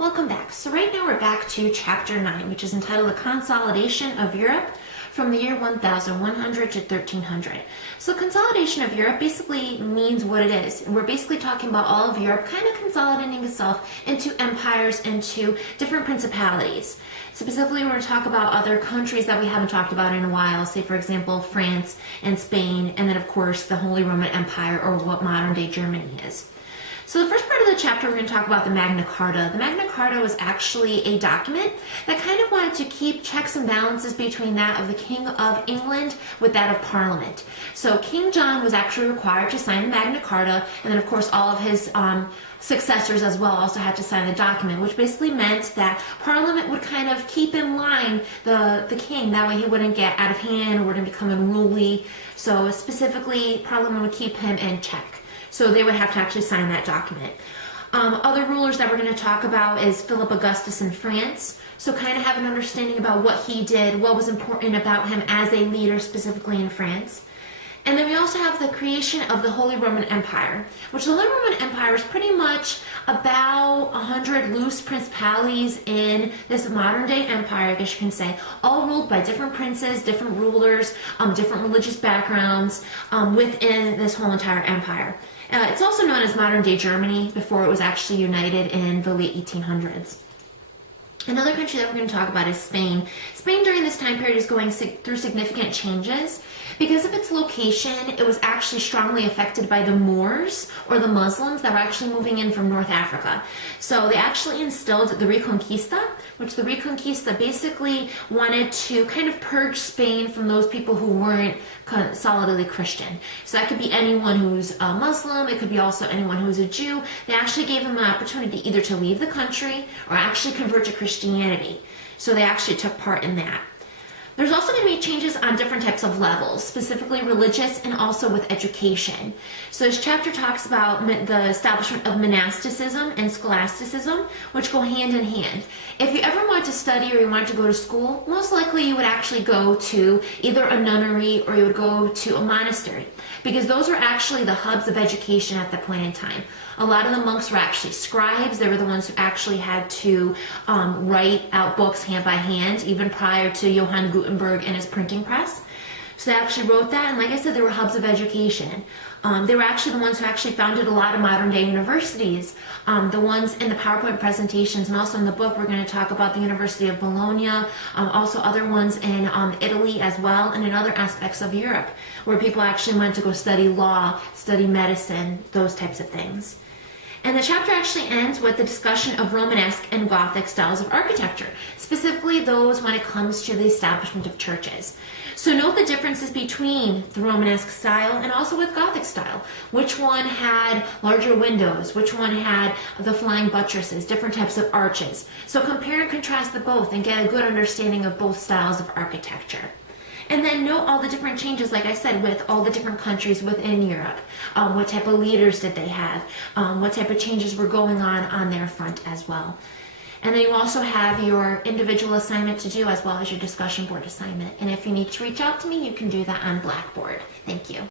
Welcome back. So right now we're back to chapter 9, which is entitled The Consolidation of Europe from the year 1100 to 1300. So consolidation of Europe basically means what it is. We're basically talking about all of Europe kind of consolidating itself into empires, into different principalities. Specifically, we're going to talk about other countries that we haven't talked about in a while, say for example France and Spain, and then of course the Holy Roman Empire, or what modern day Germany is. So the first part of the chapter, we're going to talk about the Magna Carta. The Magna Carta was actually a document that kind of wanted to keep checks and balances between that of the King of England with that of Parliament. So King John was actually required to sign the Magna Carta, and then of course all of his successors as well also had to sign the document, which basically meant that Parliament would kind of keep in line the king. That way he wouldn't get out of hand or wouldn't become unruly. So specifically, Parliament would keep him in check. So they would have to actually sign that document. Other rulers that we're going to talk about is Philip Augustus in France. So kind of have an understanding about what he did, what was important about him as a leader specifically in France. And then we also have the creation of the Holy Roman Empire, which the Holy Roman Empire is pretty much about 100 loose principalities in this modern day empire, I guess you can say, all ruled by different princes, different rulers, different religious backgrounds within this whole entire empire. It's also known as modern day Germany before it was actually united in the late 1800s. Another country that we're going to talk about is Spain. Spain during this time period is going through significant changes. Because of its location, it was actually strongly affected by the Moors, or the Muslims, that were actually moving in from North Africa. So they actually instilled the Reconquista, which the Reconquista basically wanted to kind of purge Spain from those people who weren't solidly Christian. So that could be anyone who's a Muslim, it could be also anyone who's a Jew. They actually gave them an opportunity either to leave the country or actually convert to Christianity. So they actually took part in that. There's also going to be changes on different types of levels, specifically religious and also with education. So this chapter talks about the establishment of monasticism and scholasticism, which go hand in hand. If you ever wanted to study or you wanted to go to school, most likely you would actually go to either a nunnery or you would go to a monastery, because those are actually the hubs of education at that point in time. A lot of the monks were actually scribes. They were the ones who actually had to write out books hand by hand, even prior to Johann Gutenberg and his printing press. So they actually wrote that, and like I said, they were hubs of education. They were actually the ones who actually founded a lot of modern day universities. The ones in the PowerPoint presentations and also in the book, we're going to talk about the University of Bologna, also other ones in Italy as well, and in other aspects of Europe, where people actually went to go study law, study medicine, those types of things. And the chapter actually ends with the discussion of Romanesque and Gothic styles of architecture, specifically those when it comes to the establishment of churches. So note the differences between the Romanesque style and also with Gothic style. Which one had larger windows, which one had the flying buttresses, different types of arches. So compare and contrast the both and get a good understanding of both styles of architecture. And then note all the different changes, like I said, with all the different countries within Europe. What type of leaders did they have? What type of changes were going on their front as well. And then you also have your individual assignment to do as well as your discussion board assignment. And if you need to reach out to me, you can do that on Blackboard. Thank you.